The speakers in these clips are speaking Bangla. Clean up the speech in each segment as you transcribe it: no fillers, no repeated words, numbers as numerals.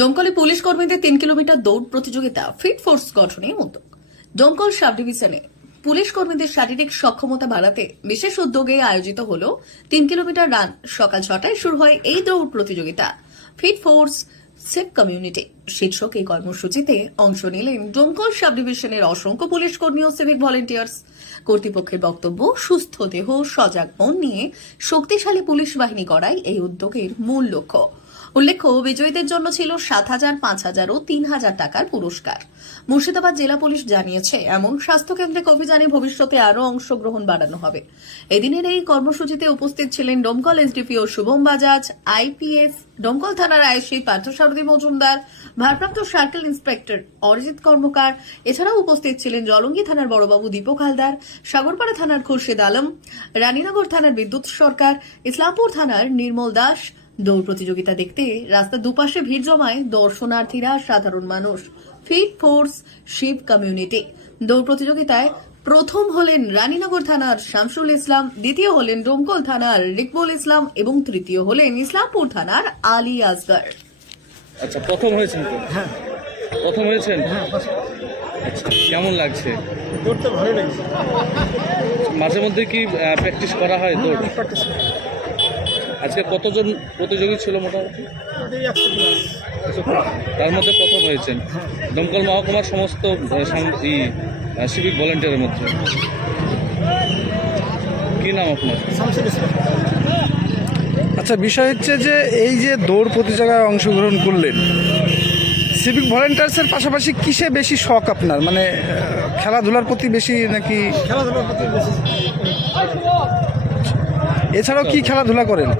দমকলে পুলিশ কর্মীদের 3 কিলোমিটার দৌড় প্রতিযোগিতা ফিট ফোর্স গঠনে উদ্যোগ। দমকল সাব ডিভিশনে পুলিশ কর্মীদের শারীরিক সক্ষমতা বাড়াতে বিশেষ উদ্যোগে আয়োজিত হল 3 কিলোমিটার রান। সকাল 6টায় শুরু হয় এই দৌড় প্রতিযোগিতা। ফিট ফোর্স সেভ কমিউনিটি শীর্ষক এই কর্মসূচিতে অংশ নিলেন দমকল সাব ডিভিশনের অসংখ্য পুলিশ কর্মী ও সিভিক ভলেন্টিয়ার্স। কর্তৃপক্ষের বক্তব্য, সুস্থ দেহ সজাগ মন নিয়ে শক্তিশালী পুলিশ বাহিনী গড়াই এই উদ্যোগের মূল লক্ষ্য। উল্লেখ্য, বিজয়ীদের জন্য ছিল 7,000, 5,000 ও 3,000 টাকার পুরস্কার। মুর্শিদাবাদ জেলা পুলিশ জানিয়েছে, এমন স্বাস্থ্যকেন্দ্রিক অভিযানে ভবিষ্যতে আরও অংশগ্রহণ বাড়ানো হবে। এদিনের এই কর্মসূচিতে উপস্থিত ছিলেন দমকল এসডিপিও শুভম বাজাজ, আইপিএস, দমকল থানার আইসি পার্থসারথী মজুমদার, ভারপ্রাপ্ত সার্কেল ইন্সপেক্টর অরিজিৎ কর্মকার। এছাড়াও উপস্থিত ছিলেন জলঙ্গি থানার বড়বাবু দীপক হালদার, সাগরপাড়া থানার খুরশেদ আলম, রানীনগর থানার বিদ্যুৎ সরকার, ইসলামপুর থানার নির্মল দাস। দৌড় প্রতিযোগিতা দেখতে রাস্তার দুপাশে ভিড় জমায় দর্শনার্থীরা, সাধারণ মানুষ। ফিট ফোর্স শিব কমিউনিটি দৌড় প্রতিযোগিতায় প্রথম হলেন রানীনগর থানার শামসুল ইসলাম, দ্বিতীয় হলেন দমকল থানার রিকবুল ইসলাম এবং তৃতীয় হলেন ইসলামপুর থানার আলী আসগর। আচ্ছা, প্রথম হয়েছেন তো? হ্যাঁ, প্রথম হয়েছেন? হ্যাঁ, আচ্ছা, কেমন লাগছে? দৌড়তে ভালো লাগছে। মাঝে মধ্যে কি প্র্যাকটিস করা হয় দৌড়? প্র্যাকটিস করি। আজকে কতজন প্রতিযোগী ছিল মোটামুটি? এই 100 প্লাস। তার মধ্যে প্রথম হয়েছেন দমকল মহকুমার সমস্ত সিভিক ভলেন্টিয়ারের মধ্যে। কি নাম আপনার? শামসুল ইসলাম। আচ্ছা, বিষয় হচ্ছে যে এই যে দৌড় প্রতিযোগিতায় অংশগ্রহণ করলেন, সিভিক ভলেন্টিয়ার্সের পাশাপাশি কিসে বেশি শখ আপনার? মানে খেলাধুলার প্রতি বেশি নাকি? খেলাধুলার প্রতি বেশি। এছাড়াও কি খেলাধুলা করেন?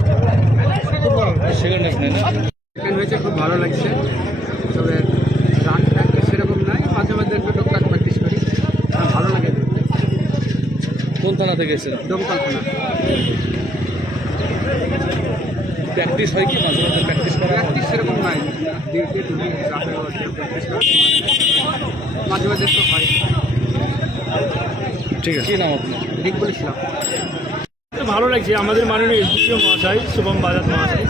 সেকেন্ড হয়েছে, খুব ভালো লাগছে। তবে রান প্র্যাকটিস সেরকম নাই, মাঝে মাঝে একটু টুকটাক প্র্যাকটিস করি। ভালো লাগে। কোন থানা থেকে এসেছেন? দমকল থানা। প্র্যাকটিস হয় কি মাঝে মধ্যে প্র্যাকটিস করা? প্র্যাকটিস সেরকম নাই, ডিউটি প্র্যাকটিস করা মাঝে মাঝে একটু হয়। ঠিক আছে। কি নাম আপনার? ঠিক বলেছিলাম। ভালো লাগছে। আমাদের মাননীয় এসডিপিও মহাশয় শুভম বাজাজ মহাশয়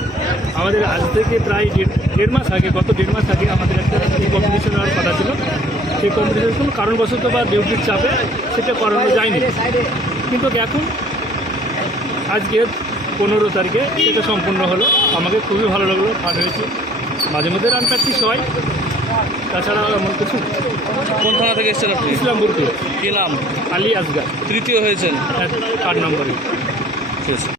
আমাদের আজ থেকে প্রায় দেড় মাস আগে, গত 1.5 মাস আগে আমাদের একটা কম্পিটিশন হওয়ার কথা ছিল। সেই কম্পিটিশন কোনো কারণবশত বা ডিউটির চাপে সেটা করানো যায়নি, কিন্তু এখন আজকে 15 তারিখে সেটা সম্পূর্ণ হলো। আমাকে খুবই ভালো লাগলো, ফান হয়েছে। মাঝে মধ্যে রান প্র্যাকটিস হয়, তাছাড়া এমন কিছু। কোন থানা থেকে এসেছেন আপনি? ইসলামপুর কি নাম? আলী আসগর। তৃতীয় হয়েছেন? 8 নম্বরে। ঠিক আছে।